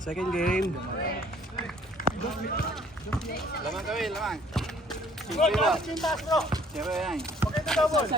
Second game. Lamang kami, lamang. Cintas bro. Siyempre yan. Okay to double.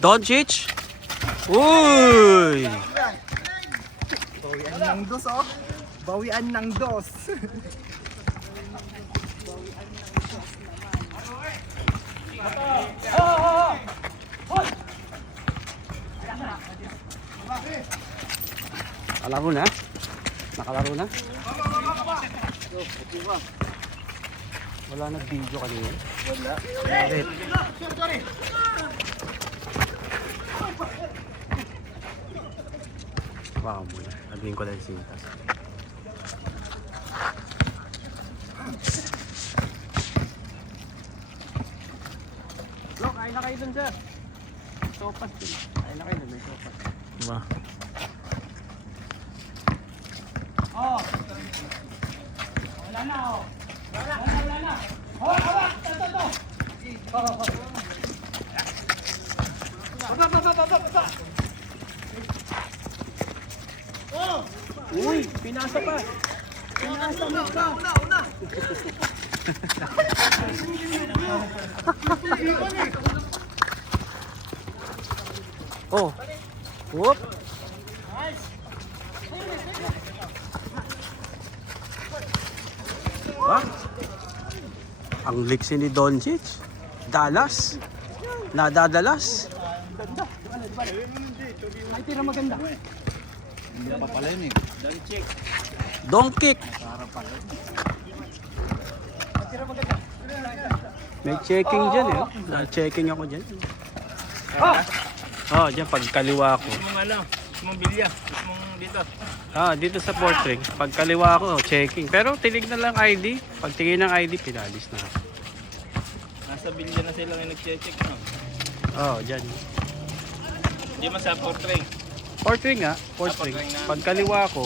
Doncic. Uy! Bawian ng dos oh. Bawian ng dos. Nakalaro na? Nakalaro na? Wala na video kanina. Wala. Bakit? Wow muna. Sabihin ko lang sintas. Bro, kain na kayo dun sir. Sopas dun. Kain na kayo dun. May sopas. Diba? Oh. Wala na oh. Wala na. Oh, hawak. Ito. Baba. Oh! Uy! Pinasa pa! Pinasa mo ka. Una. Oh! Whoop! Ba? Ang liksi ni Doncic. Dallas. Nadadalas. Ay, tira maganda. Hindi pa pala yun eh. Dong kick. May checking dyan eh. Na-checking ako dyan. Oh, dyan pagkaliwa ko. Gusto mong bilya, gusto mong dito. Dito sa portrait, pagkaliwa ko, checking. Pero tinignan lang ID. Pag tingin ng ID, pinalis na. Nasa bilya na sila yung nag-check, no? Oh, dyan. Hindi man sa portrait. Portrait nga, portrait. portrait na. Pagkaliwa ko,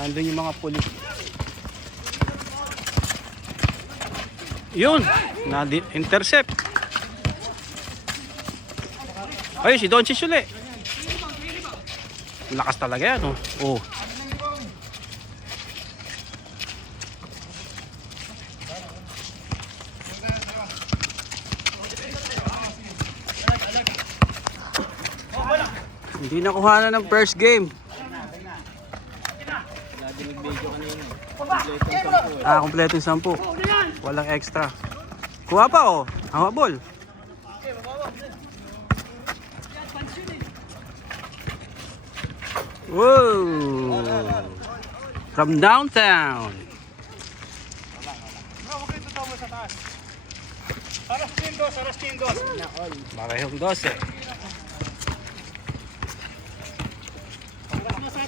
nandun yung mga pulis. Yun! Na-intercept. Ayun, si Doncic ulit. Lakas talaga yan, oh. Oh. Hindi nakuha na ng first game. Nadinig video kanina. Kompleto yung 10 eh. Kompleto yung 10. Walang extra. Kuha pa, oh. Hawa ball. Whoa! From downtown. Bro, okay to double sa taas. Aras 15. Marehong 12.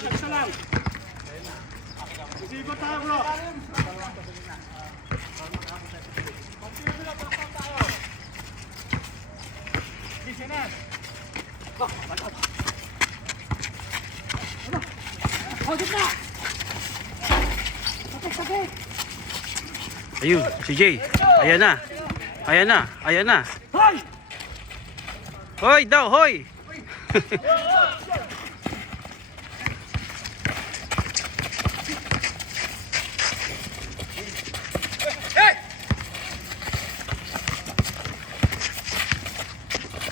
Isa lang. Isigo tayo bro. Isinan. Ayun, si Jay. Ayan na. Ayan na. Ayan na. Hoy! Hoy daw, hoy!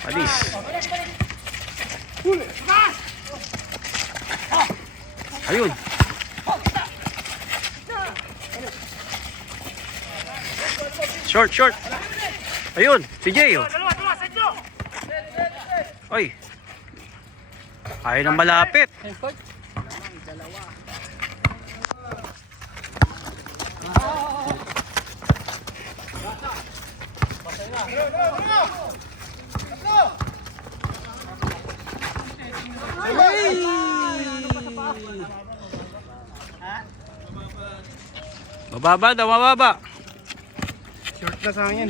Alis. Ayun. Short. Ayun, si Jay. Oh. Dalawa, sa inyo! Oy. Ayaw nang malapit. Mababa daw, mababa. Short na sa akin.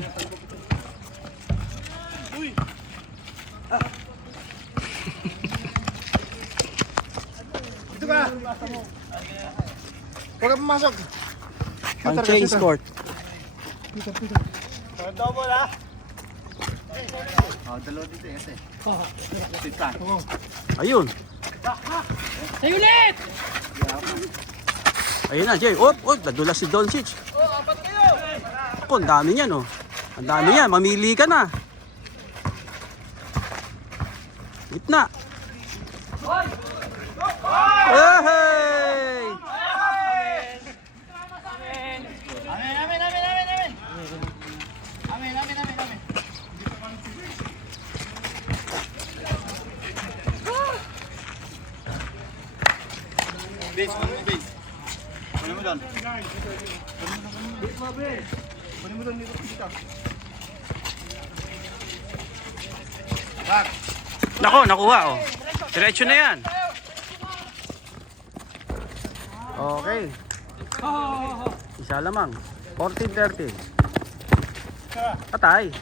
Dito ka! Huwag ka pumasok. Ang change court. Double ha? Oh, dalawa dito eh. Sita. Ayun. Sa'yo ulit! Ayun na, Jay. Oh, nadulas si Doncic. Ako, ang dami niyan, oh. Ang dami niyan. Mamili ka na. Gitna. Hey! Base, kunin mo base. Kunin mo doon. Kunin mo doon dito. Back. Nako, nakuha, oh. Diretso na yan. Okay. Isa lamang. 14-13. Patay.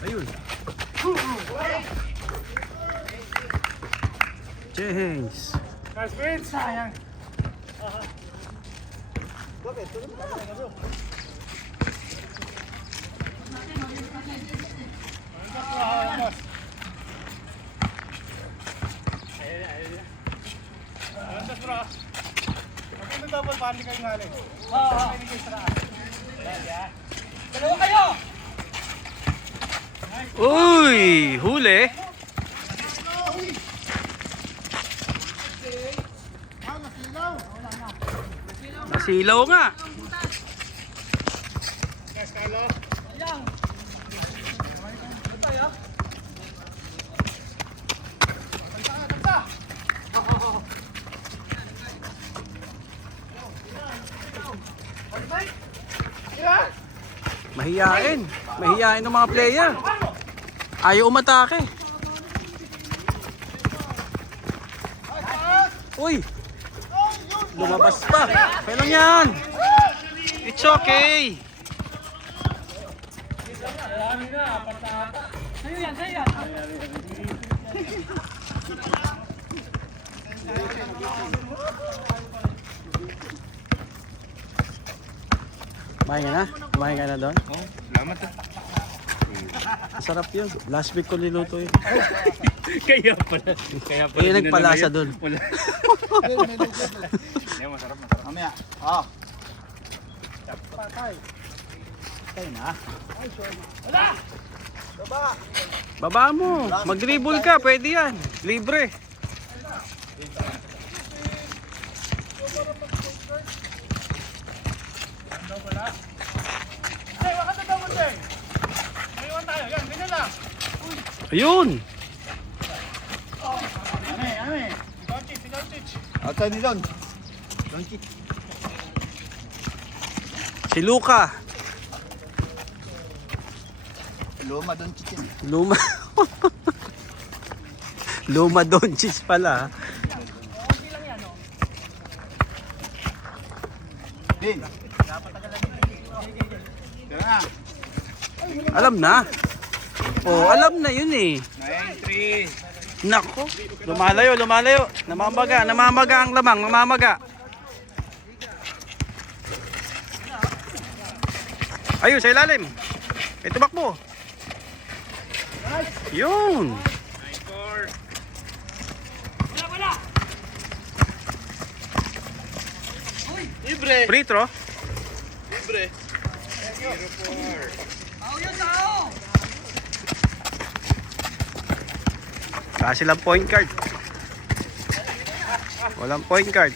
Ayun. James. Guys, wait! Sayang! Double bali kayo nga rin. Oo. Dalawa kayo! Uy, huli. Nasilaw nga. Yes, Carlo. Mahiyain. Mahiyain ng mga player. Ayaw umatake. Uy. Lumabas pa. Okay lang yan. It's okay. Sa'yo yan, sa'yo yan. Kumain ka na? Kumain ka na doon? Oh, salamat ah. Masarap yun. Last week ko niluto yun. Kaya pala. Kaya pala. Kaya nagpalasa doon. Wala. Masarap. Mamaya. Oh. Patay. Patay na. Baba mo. Mag-dribble ka. Pwede yan. Libre. Hey, wag ka na double day. Naiwan tayo. Yan, ganyan lang. Ayun. Doncic. Outside ni Don. Doncic. Si Luka. Luma Doncic yan. Luma. Luma Doncic pala. Din. Tara na. Alam na. Oh, alam na yun eh. 9-3. Nako. Lumalayo, lumalayo. Namamaga, namamaga ang lamang, namamaga. Ayun, sa ilalim. Ito bakbo. Yun. Libre. Free throw. Libre. Wala silang point guard. Walang point guard.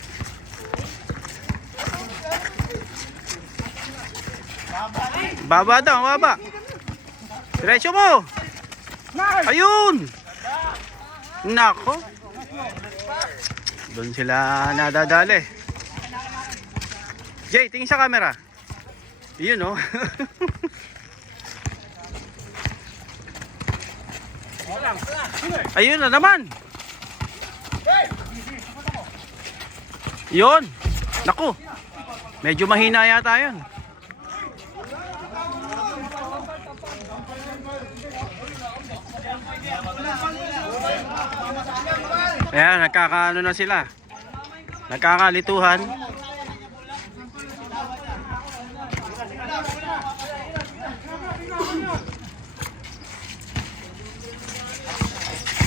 Baba daw, baba. Diretso mo. Ayun. Nako. Doon sila nadadali. Jay, tingin sa camera. Yun, oh. Ayun na naman. Yun. Naku. Medyo mahina yata yun. Ayan, nagkakaano na sila. Nagkakalituhan.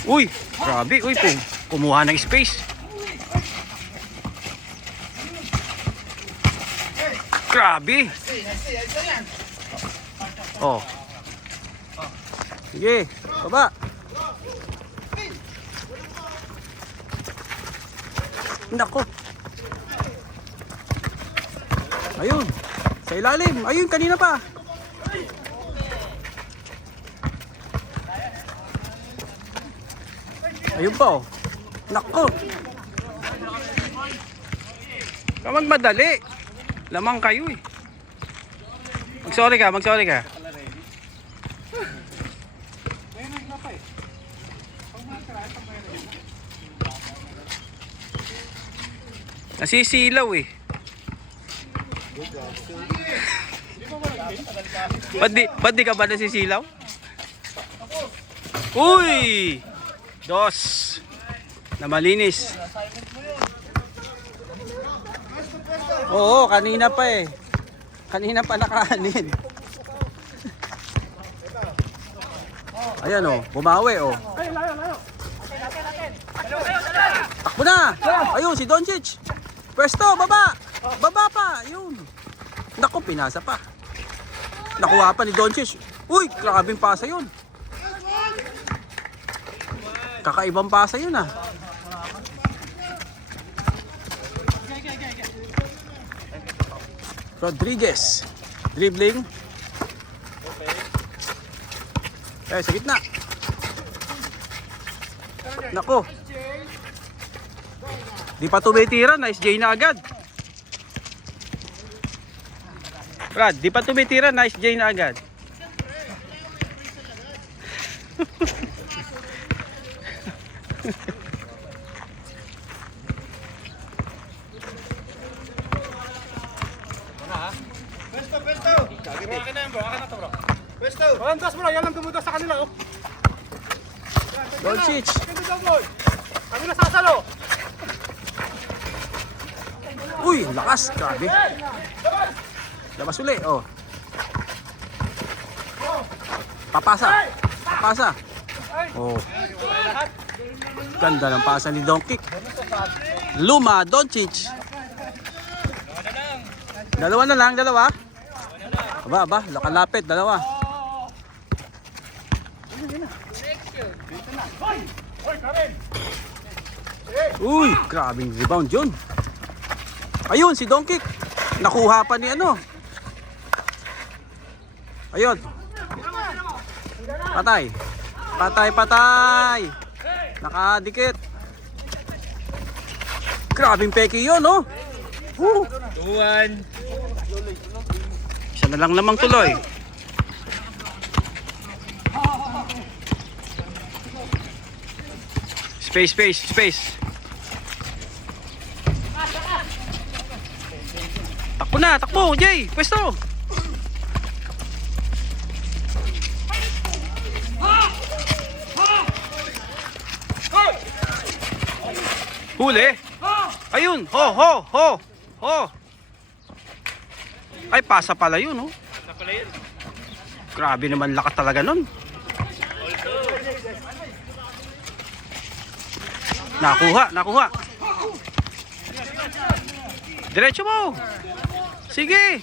Uy, grabe. Uy, kumuha ng space. Grabe. Oh. Sige, baba. Nako. Ayun. Sa ilalim. Ayun, kanina pa. Ayun pa oh. Nako. Kamag madali. Lamang kayo eh. Mag-sorry ka, mag-sorry ka. Nasisilaw eh. Ba't di ka ba nasisilaw? Uy! Dos. Na malinis. Oo, kanina pa eh. Kanina pa nakaanin. Ayan oh, bumawi oh. Takbo na! Ayun, si Doncic. Pwesto, baba! Baba pa! Ayun. Naku, pinasa pa. Nakuha pa ni Doncic. Uy, grabing pasa yun. Kakaibang pasa yun ah. Rodriguez. Dribbling. Eh, sa gitna. Nako. Di pa tumitira. Nice J na agad. Brad, di pa tumitira. Nice J na agad. Walandas bro, yan lang dumudas sa kanila oh. Doncic. Kami nasasalo. Uy, lakas. Grabe. Labas uli. Oh. Papasa. Papasa. Oh. Ganda ng pasa ni Doncic. Luma Doncic. Dalawa na lang, dalawa. Aba, lakalapit, dalawa. Uy, grabing rebound yun. Ayun, si Doncic. Nakuha pa ni ano. Ayun. Patay. Patay, patay. Nakadikit. Grabing peki yun, oh. 2-1. Isa na lang namang tuloy. Space, space, space. Takbo na, takbo, Jay. Pwesto. Huli. Ayun, ho, ho, ho, ho. Ay, pasa pala yun, oh. Grabe naman lakas talaga nun. Nakuha, nakuha. Diretso mo. Sige.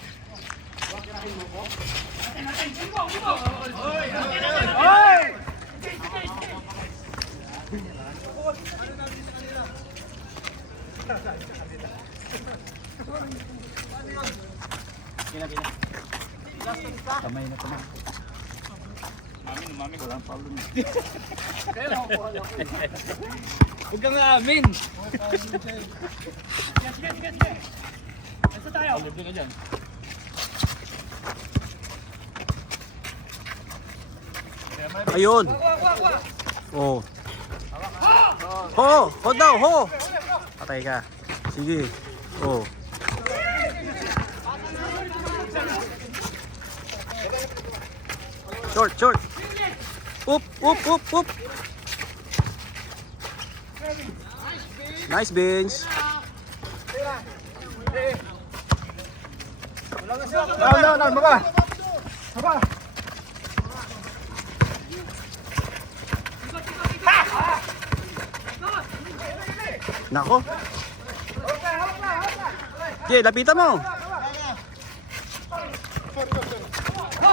Kamay na kamay. Mami, walang problem. Huwag kang amin. Ito tayo. Libre ka dyan. Ayun. Oh. Ho, ho daw, ho. Patay ka. Sige. Oh. Short, short. Up, up, up, up. Nice, Vince. Down, baba. Baba. Nako. Jay, lapitan mo.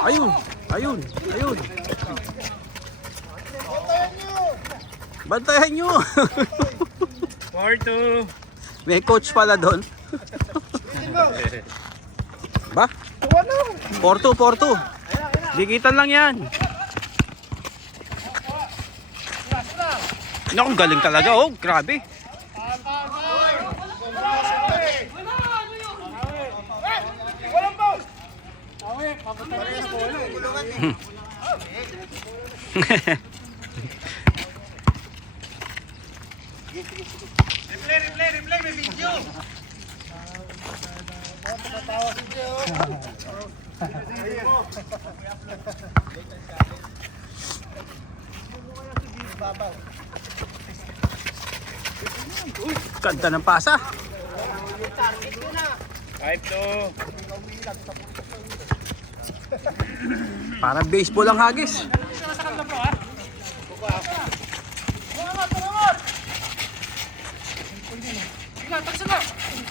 Ayun. Ayun. Ayun. Bantayan nyo. 4-2. May coach pala doon. Ba? 4-2, 4-2. Dikitan lang yan. Naku, galing talaga. Oh, grabe. Replay, may video. Ganda ng pasa. 5-2. Parang baseball ang hagis.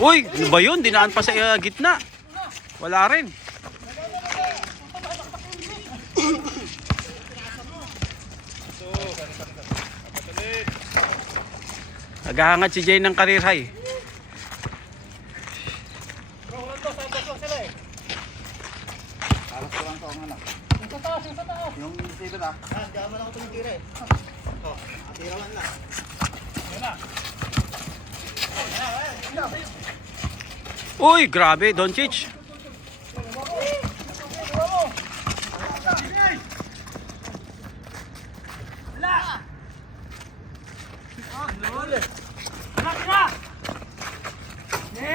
Uy, ano ba yun? Dinaan pa sa gitna. Wala rin. Naghahangat si Jay ng career high. Yung receiver ah. Diyan mo lang ako tumitira eh. Oh, atirawan lang. Uy, grabe, Doncic.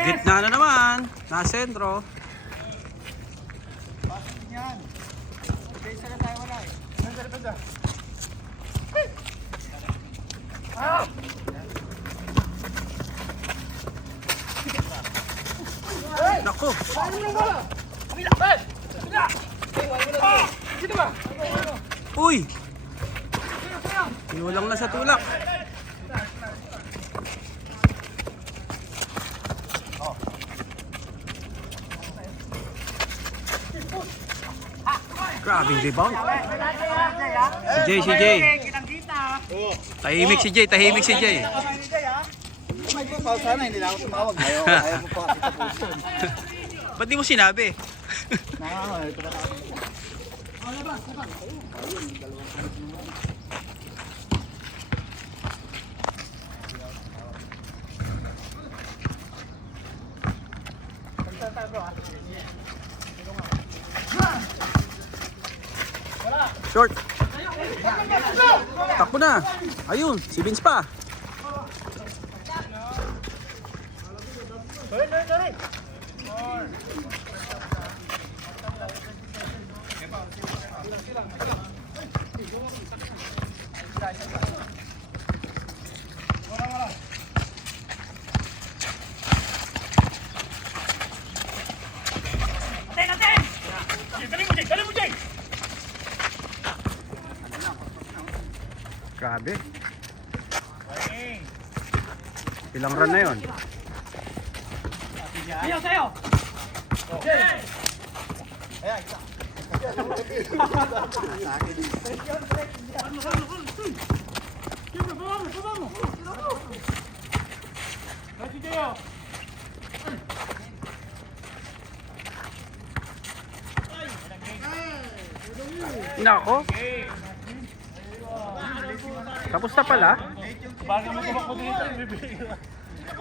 Gitna na naman. Nasa sentro. Nako. Uy. Pinulang na sa tulak. Grabing rebound. Si Jay. Tahimik si Jay, tahimik si Jay. May pa sana hindi na ako tumawag. Ayaw mo pa kita puso. Ba't di mo sinabi? Ito ba ako? Short. Takbo na. Ayun, si Vince pa. Grabe. Ilang run na yun? Ayaw sa'yo. Nako. Tapos na pala. Bagay mo tumakbo dito.